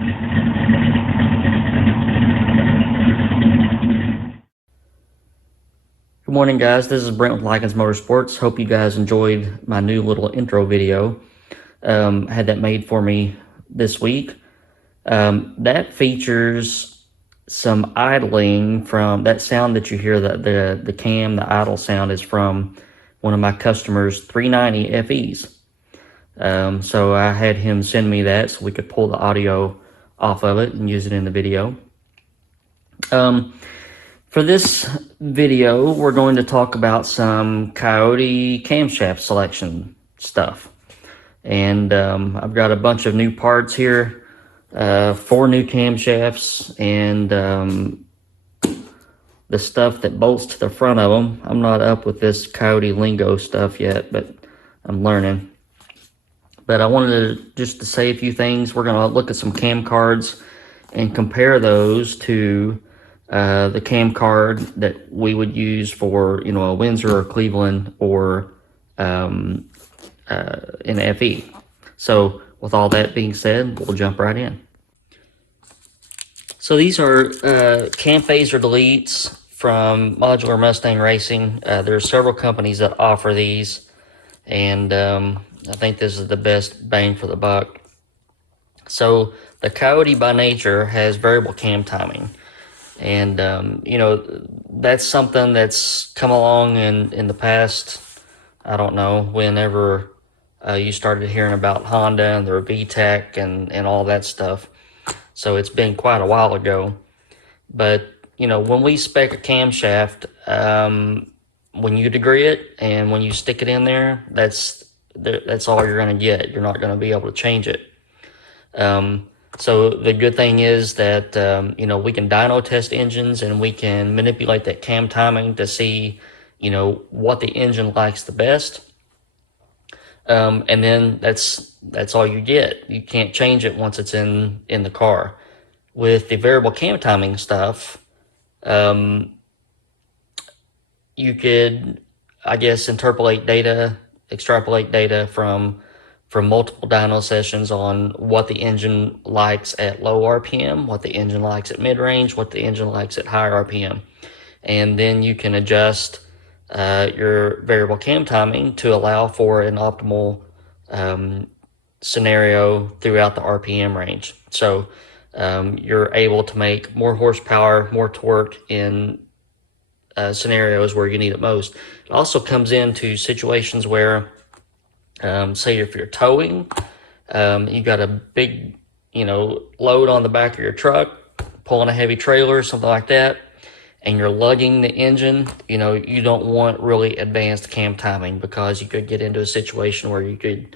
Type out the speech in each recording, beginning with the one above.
Good morning, guys. This is Brent with Lykins Motorsports. Hope you guys enjoyed my new little intro video. I had that made for me this week. That features some idling from that sound that you hear, the cam, the idle sound is from one of my customers' 390 FEs. So I had him send me that so we could pull the audio off of it and use it in the video. For this video, we're going to talk about some Coyote camshaft selection stuff. And I've got a bunch of new parts here, 4 new camshafts, and the stuff that bolts to the front of them. I'm not up with this Coyote lingo stuff yet, but I'm learning. But I wanted to say a few things. We're going to look at some cam cards and compare those to the cam card that we would use for, a Windsor or Cleveland or an FE. So with all that being said, we'll jump right in. So these are cam phaser deletes from Modular Mustang Racing. There are several companies that offer these, and I think this is the best bang for the buck. So the Coyote by nature has variable cam timing. And, that's something that's come along in the past, I don't know, whenever you started hearing about Honda and their VTEC and all that stuff. So it's been quite a while ago. But, when we spec a camshaft, when you degree it and when you stick it in there, that's all you're going to get. You're not going to be able to change it. So the good thing is that, we can dyno test engines and we can manipulate that cam timing to see, what the engine likes the best. And then that's all you get. You can't change it once it's in the car. With the variable cam timing stuff, you could, I guess, extrapolate data from multiple dyno sessions on what the engine likes at low RPM, what the engine likes at mid-range, what the engine likes at high RPM. And then you can adjust your variable cam timing to allow for an optimal scenario throughout the RPM range. So you're able to make more horsepower, more torque in scenarios where you need it most. It also comes into situations where say if you're towing, you got a big, load on the back of your truck, pulling a heavy trailer, something like that, and you're lugging the engine, you don't want really advanced cam timing because you could get into a situation where you could,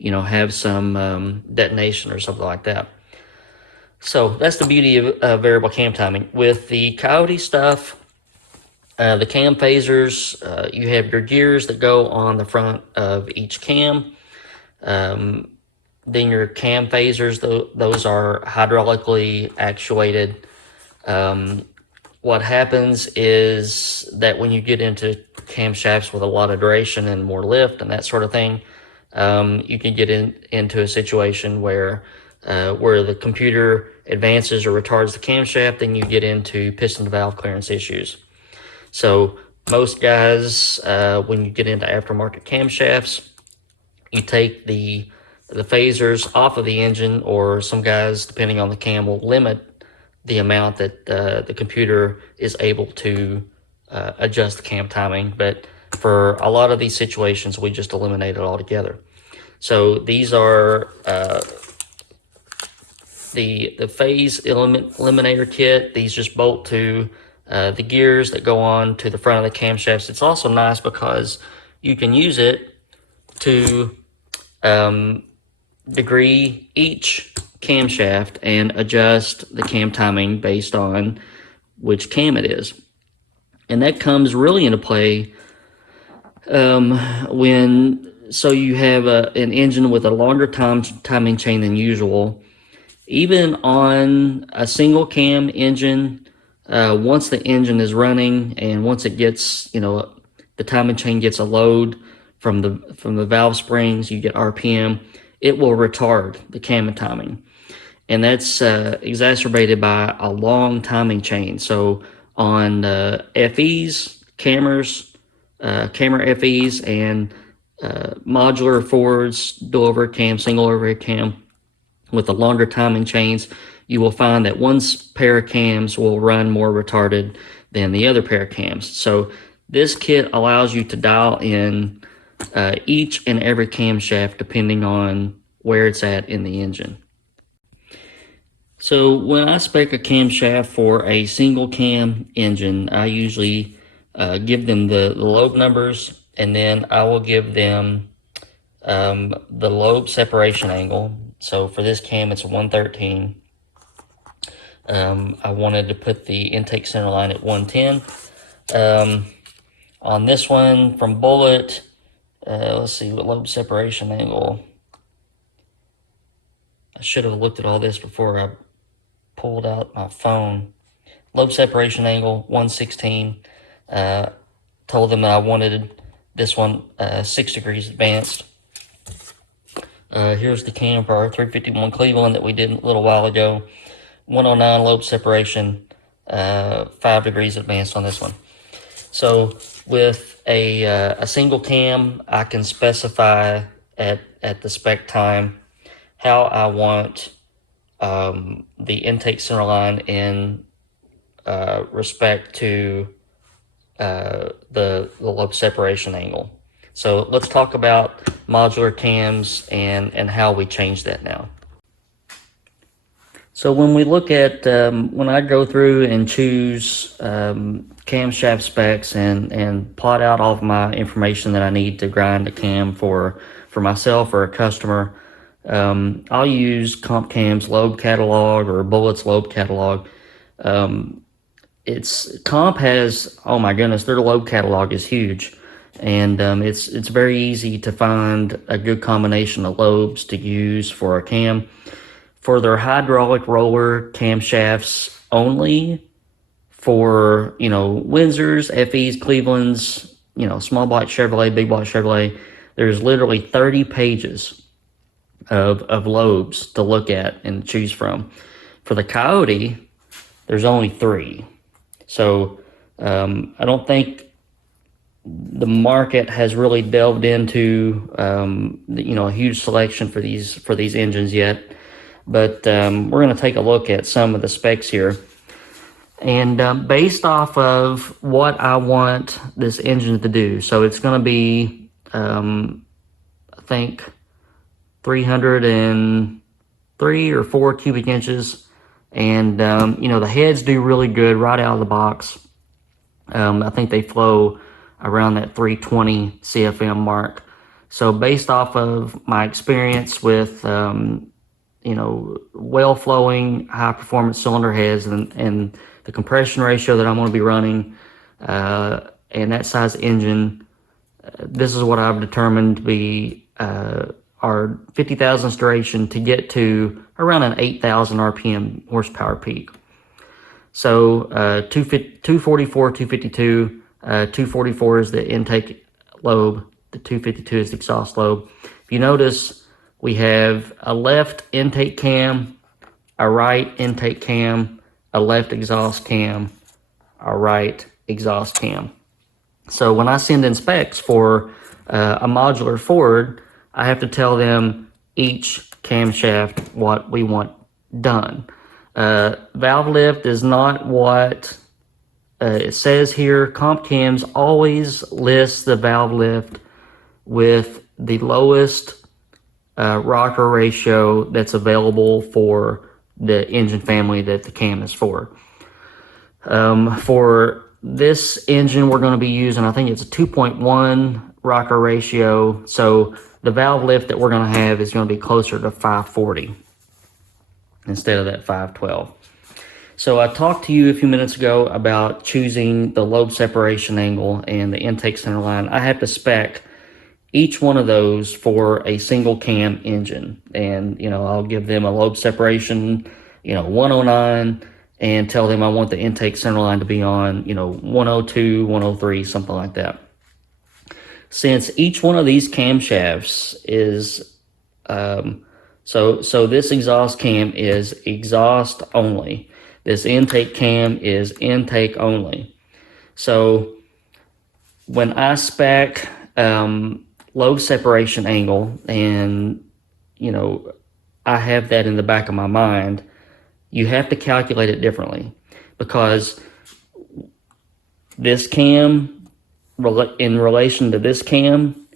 have some detonation or something like that. So that's the beauty of variable cam timing. With the Coyote stuff, the cam phasers, you have your gears that go on the front of each cam. Then your cam phasers, those are hydraulically actuated. What happens is that when you get into camshafts with a lot of duration and more lift and that sort of thing, you can get into a situation where the computer advances or retards the camshaft, then you get into piston to valve clearance issues. So most guys, when you get into aftermarket camshafts, you take the phasers off of the engine, or some guys, depending on the cam, will limit the amount that the computer is able to adjust the cam timing. But for a lot of these situations, we just eliminate it altogether. So these are the phase eliminator kit. These just bolt to the gears that go on to the front of the camshafts. It's also nice because you can use it to degree each camshaft and adjust the cam timing based on which cam it is. And that comes really into play so you have an engine with a longer timing chain than usual. Even on a single cam engine, once the engine is running and once it gets, the timing chain gets a load from the valve springs, you get RPM, it will retard the cam timing. and that's exacerbated by a long timing chain. So on FEs, camera FEs, and modular Fords, dual overhead cam, single overhead cam, with the longer timing chains, you will find that one pair of cams will run more retarded than the other pair of cams. So this kit allows you to dial in each and every camshaft depending on where it's at in the engine. So when I spec a camshaft for a single cam engine, I usually give them the lobe numbers, and then I will give them the lobe separation angle. So for this cam, it's a 113. I wanted to put the intake center line at 110. On this one from Bullet, let's see what lobe separation angle. I should have looked at all this before I pulled out my phone. Lobe separation angle 116. Told them that I wanted this one 6 degrees advanced. Here's the cam for our 351 Cleveland that we did a little while ago. 109 lobe separation, 5 degrees advanced on this one. So with a single cam, I can specify at the spec time how I want the intake center line in respect to the lobe separation angle. So let's talk about modular cams and how we change that now. So when we look at, when I go through and choose camshaft specs and plot out all of my information that I need to grind a cam for myself or a customer, I'll use Comp Cam's lobe catalog or Bullet's lobe catalog. Comp has, oh my goodness, their lobe catalog is huge. And it's very easy to find a good combination of lobes to use for a cam. For their hydraulic roller camshafts only, for, Windsors, FEs, Clevelands, small block Chevrolet, big block Chevrolet, there's literally 30 pages of lobes to look at and choose from. For the Coyote, there's only 3. So I don't think the market has really delved into a huge selection for these engines yet, but we're going to take a look at some of the specs here, and based off of what I want this engine to do. So it's going to be I think 303 or 4 cubic inches, and the heads do really good right out of the box. I think they flow around that 320 CFM mark. So based off of my experience with, well-flowing, high-performance cylinder heads and the compression ratio that I'm going to be running, and that size engine, this is what I've determined to be our 50,000 duration to get to around an 8,000 RPM horsepower peak. So 244, 252, 244 is the intake lobe, the 252 is the exhaust lobe. If you notice, we have a left intake cam, a right intake cam, a left exhaust cam, a right exhaust cam. So when I send in specs for a modular Ford, I have to tell them each camshaft what we want done. Valve lift is not what it says here. Comp Cams always lists the valve lift with the lowest rocker ratio that's available for the engine family that the cam is for. For this engine, we're going to be using, I think it's a 2.1 rocker ratio. So the valve lift that we're going to have is going to be closer to 540 instead of that 512. So I talked to you a few minutes ago about choosing the lobe separation angle and the intake center line. I have to spec each one of those for a single cam engine, and I'll give them a lobe separation 109 and tell them I want the intake center line to be on 102, 103, something like that. Since each one of these camshafts is So this exhaust cam is exhaust only. This intake cam is intake only. So when I spec lobe separation angle, and I have that in the back of my mind, you have to calculate it differently, because this cam, in relation to this cam,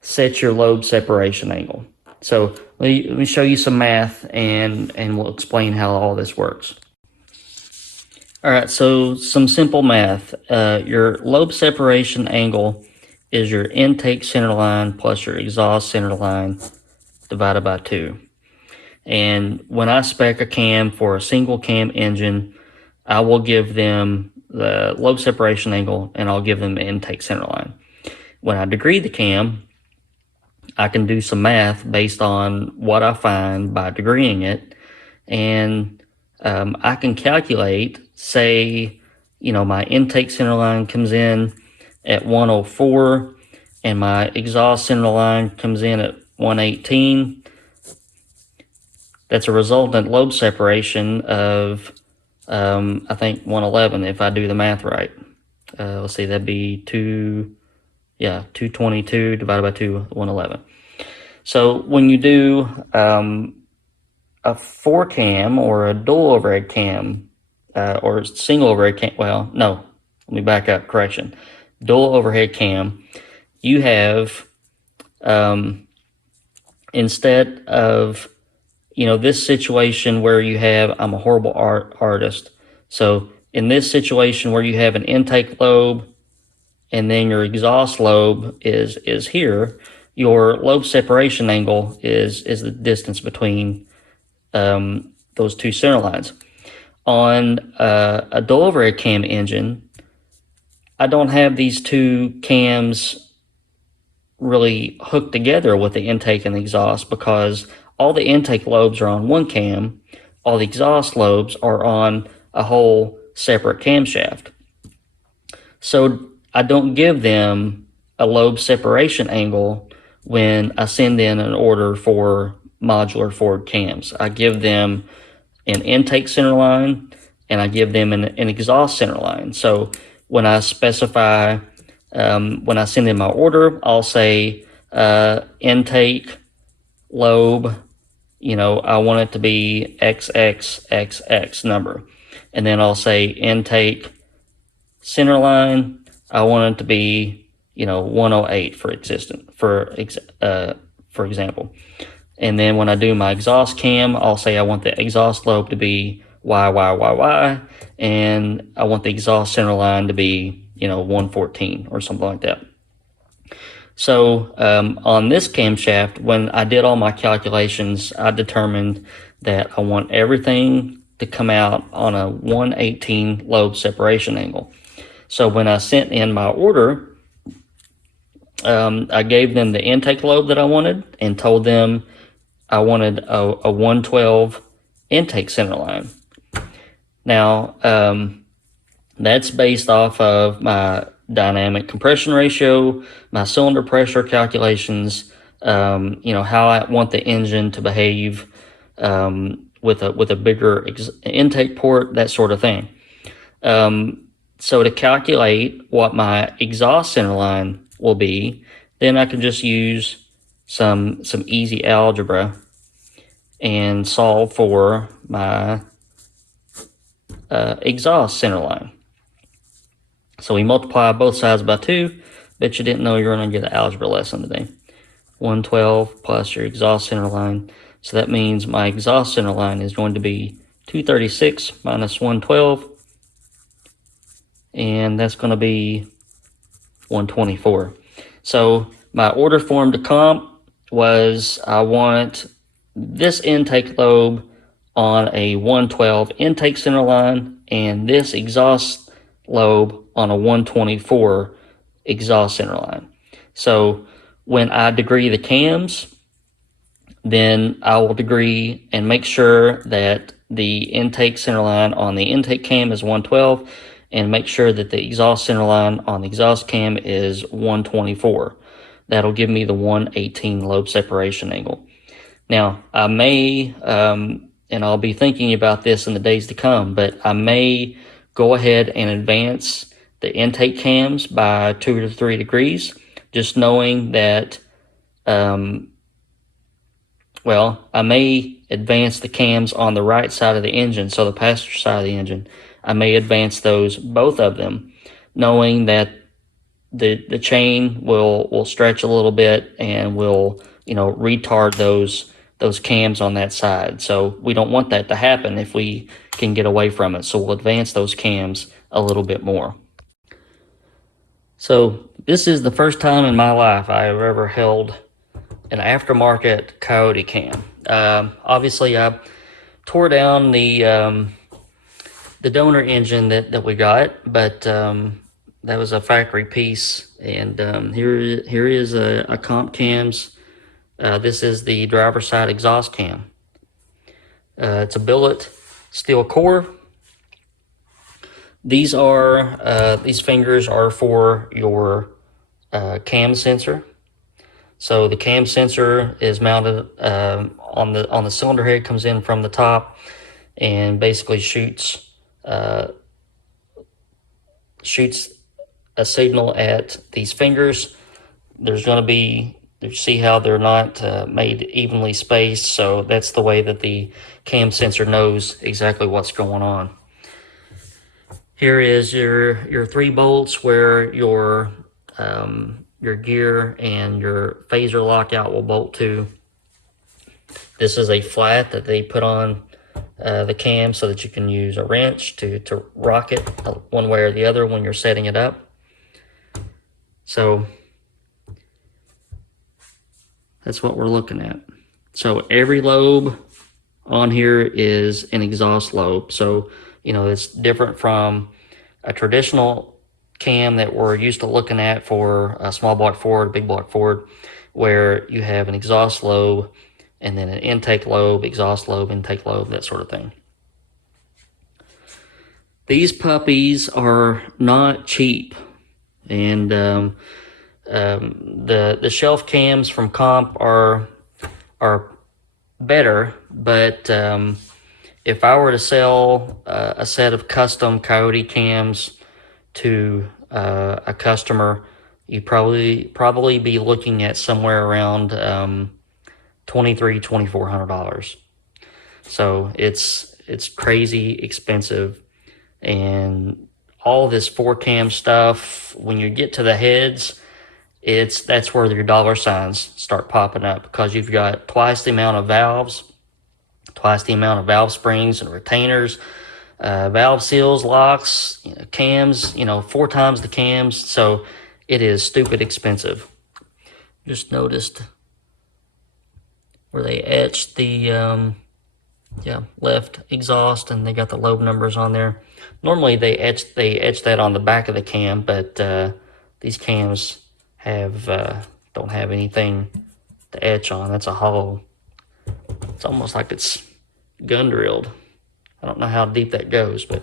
sets your lobe separation angle. So let me show you some math, and we'll explain how all this works. All right, so some simple math. Your lobe separation angle is your intake center line plus your exhaust center line divided by 2. And when I spec a cam for a single cam engine, I will give them the lobe separation angle, and I'll give them the intake center line. When I degree the cam, I can do some math based on what I find by degreeing it, and I can calculate, say, my intake center line comes in at 104, and my exhaust center line comes in at 118. That's a resultant lobe separation of, I think, 111, if I do the math right. Let's see, that'd be 222 divided by 2, 111. So when you do a 4-cam or a dual overhead cam, or single overhead cam, well, no, let me back up, correction. Dual overhead cam, you have, instead of, this situation where you have, I'm a horrible artist. So in this situation where you have an intake lobe and then your exhaust lobe is here, your lobe separation angle is the distance between those two center lines. On a dual overhead cam engine, I don't have these two cams really hooked together with the intake and the exhaust, because all the intake lobes are on one cam, all the exhaust lobes are on a whole separate camshaft. So I don't give them a lobe separation angle when I send in an order for modular Ford cams. I give them an intake center line, and I give them an exhaust center line. So when I specify, when I send in my order, I'll say intake lobe, I want it to be XXXX number. And then I'll say intake center line, I want it to be, 108 for example. And then when I do my exhaust cam, I'll say I want the exhaust lobe to be YYYY, and I want the exhaust center line to be, 114 or something like that. So on this camshaft, when I did all my calculations, I determined that I want everything to come out on a 118 lobe separation angle. So when I sent in my order, I gave them the intake lobe that I wanted and told them I wanted a 112 intake center line. Now, that's based off of my dynamic compression ratio, my cylinder pressure calculations, how I want the engine to behave with a bigger intake port, that sort of thing. So to calculate what my exhaust center line will be, then I can just use some easy algebra and solve for my exhaust center line. So we multiply both sides by 2. Bet you didn't know you're going to get an algebra lesson today. 112 plus your exhaust center line. So that means my exhaust center line is going to be 236 minus 112. And that's going to be 124. So my order form to comp was, I want this intake lobe on a 112 intake center line and this exhaust lobe on a 124 exhaust center line. So when I degree the cams, then I will degree and make sure that the intake center line on the intake cam is 112, and make sure that the exhaust center line on the exhaust cam is 124. That'll give me the 118 lobe separation angle. Now, I may, and I'll be thinking about this in the days to come, but I may go ahead and advance the intake cams by 2 to 3 degrees, just knowing that, well, I may advance the cams on the right side of the engine, so the passenger side of the engine. I may advance those, both of them, knowing that the chain will stretch a little bit and will, retard those cams on that side. So we don't want that to happen if we can get away from it. So we'll advance those cams a little bit more. So this is the first time in my life I have ever held an aftermarket Coyote Cam. Obviously, I tore down the donor engine that we got, but that was a factory piece. And here is a comp cams. This is the driver's side exhaust cam. It's a billet steel core. These fingers are for your cam sensor. So the cam sensor is mounted on the cylinder head, comes in from the top, and basically shoots a signal at these fingers. There's going to be, you see how they're not made evenly spaced, so that's the way that the cam sensor knows exactly what's going on. Here is your 3 bolts where your gear and your phaser lockout will bolt to. This is a flat that they put on the cam so that you can use a wrench to rock it one way or the other when you're setting it up. So that's what we're looking at. So every lobe on here is an exhaust lobe. So, it's different from a traditional cam that we're used to looking at for a small block Ford, big block Ford, where you have an exhaust lobe and then an intake lobe, exhaust lobe, intake lobe, that sort of thing. These puppies are not cheap, and the shelf cams from Comp are better, but if I were to sell a set of custom Coyote cams to a customer, you'd probably be looking at somewhere around $2,400. So it's crazy expensive, and all this 4-cam stuff, when you get to the heads, that's where your dollar signs start popping up, because you've got twice the amount of valves, twice the amount of valve springs and retainers, valve seals, locks, cams, 4 times the cams. So it is stupid expensive. Just noticed where they etched the left exhaust, and they got the lobe numbers on there. Normally they etch that on the back of the cam, but these cams don't have anything to etch on. That's a hollow. It's almost like it's gun drilled. I don't know how deep that goes, but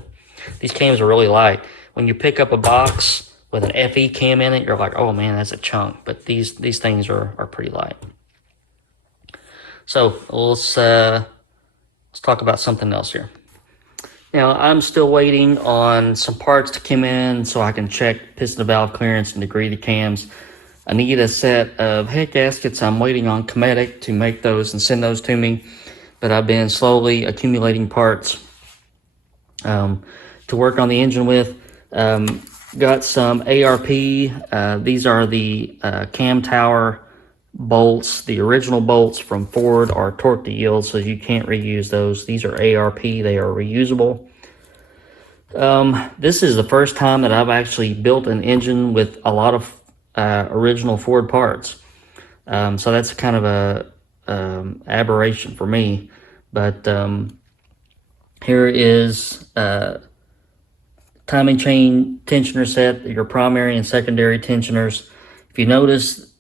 these cams are really light. When you pick up a box with an FE cam in it, you're like, oh man, that's a chunk. But these things are pretty light. So let's talk about something else here. Now, I'm still waiting on some parts to come in so I can check piston valve clearance and degree the cams. I need a set of head gaskets. I'm waiting on Cometic to make those and send those to me, but I've been slowly accumulating parts to work on the engine with. Got some ARP. These are the cam tower bolts. The original bolts from Ford are torque to yield, so you can't reuse those. These are ARP. They are reusable. This is the first time that I've actually built an engine with a lot of original Ford parts. So that's kind of a aberration for me. But here is timing chain tensioner set, your primary and secondary tensioners. If you notice,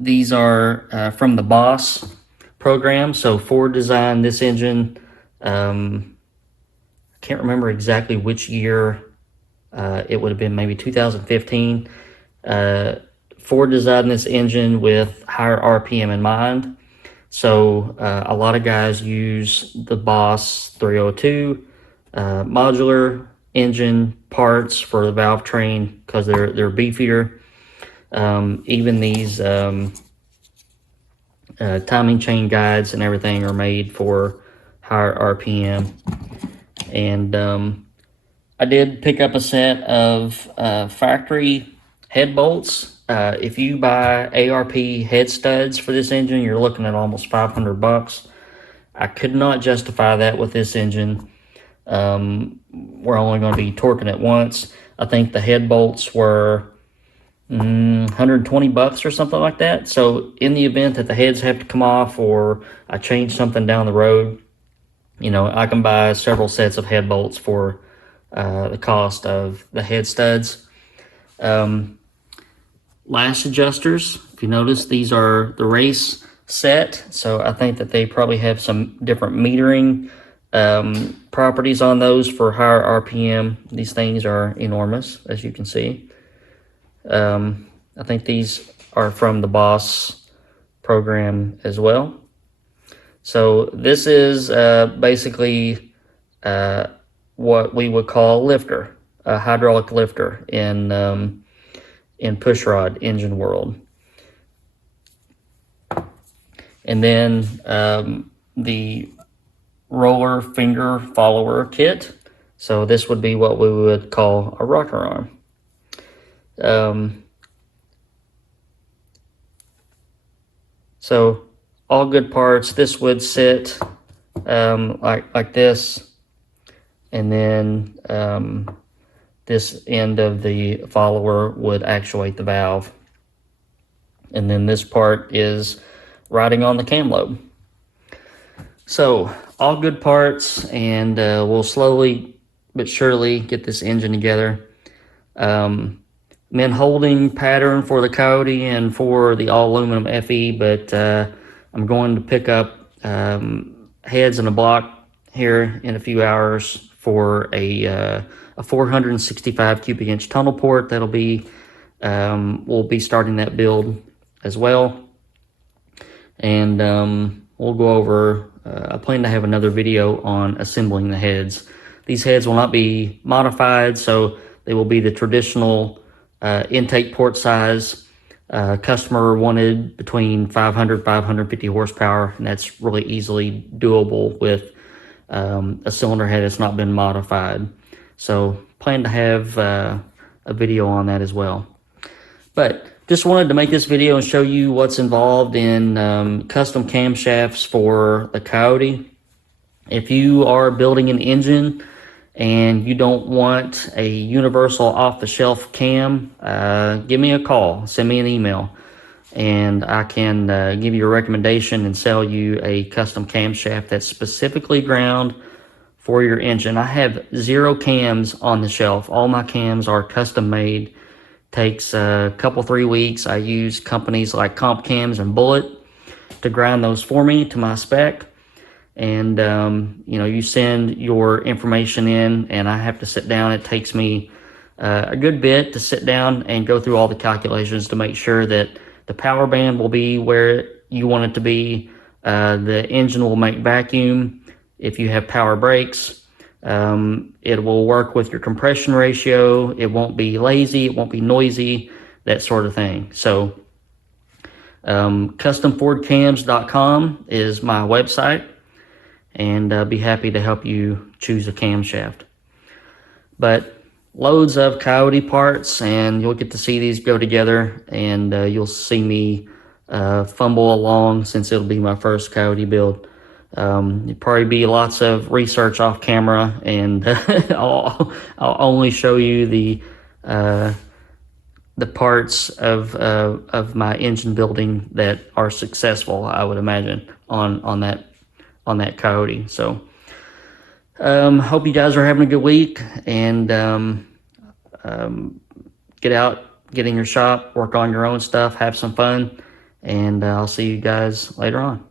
these are from the Boss program. So Ford designed this engine. I can't remember exactly which year. It would have been maybe 2015. Ford designed this engine with higher RPM in mind. So a lot of guys use the Boss 302 modular engine parts for the valve train because they're beefier. Even these timing chain guides and everything are made for higher RPM. And I did pick up a set of factory head bolts. If you buy ARP head studs for this engine, you're looking at almost $500. I could not justify that with this engine. We're only going to be torquing it once. I think the head bolts were $120 or something like that. So in the event that the heads have to come off or I change something down the road, you know, I can buy several sets of head bolts for the cost of the head studs. Lash adjusters, if you notice, these are the race set. So I think that they probably have some different metering properties on those for higher RPM. These things are enormous, as you can see. I think these are from the Boss program as well. So this is basically what we would call a lifter, a hydraulic lifter in pushrod engine world. And then the roller finger follower kit. So this would be what we would call a rocker arm. So all good parts. This would sit like this, and then this end of the follower would actuate the valve, and then this part is riding on the cam lobe. So all good parts, and we'll slowly but surely get this engine together. Men holding pattern for the Coyote and for the all aluminum FE, but I'm going to pick up heads and a block here in a few hours for a 465 cubic inch tunnel port. That'll be we'll be starting that build as well, and we'll go over. I plan to have another video on assembling the heads. These heads will not be modified, so they will be the traditional intake port size. Customer wanted between 500 550 horsepower, and that's really easily doable with a cylinder head that's not been modified. So plan to have a video on that as well. But just wanted to make this video and show you what's involved in custom camshafts for the Coyote. If you are building an engine and you don't want a universal off-the-shelf cam, give me a call, send me an email, and I can give you a recommendation and sell you a custom camshaft that's specifically ground for your engine. I have 0 cams on the shelf. All my cams are custom made. Takes a couple, 3 weeks. I use companies like Comp Cams and Bullet to grind those for me to my spec. And you know, you send your information in and I have to sit down. It takes me a good bit to sit down and go through all the calculations to make sure that the power band will be where you want it to be. The engine will make vacuum if you have power brakes. It will work with your compression ratio. It won't be lazy. It won't be noisy, that sort of thing. So customfordcams.com is my website, and I'll be happy to help you choose a camshaft. But loads of Coyote parts, and you'll get to see these go together, and you'll see me fumble along since it'll be my first Coyote build. It'll probably be lots of research off camera, and I'll only show you the parts of my engine building that are successful, I would imagine, on that Coyote. So hope you guys are having a good week, and get in your shop, work on your own stuff, have some fun, and I'll see you guys later on.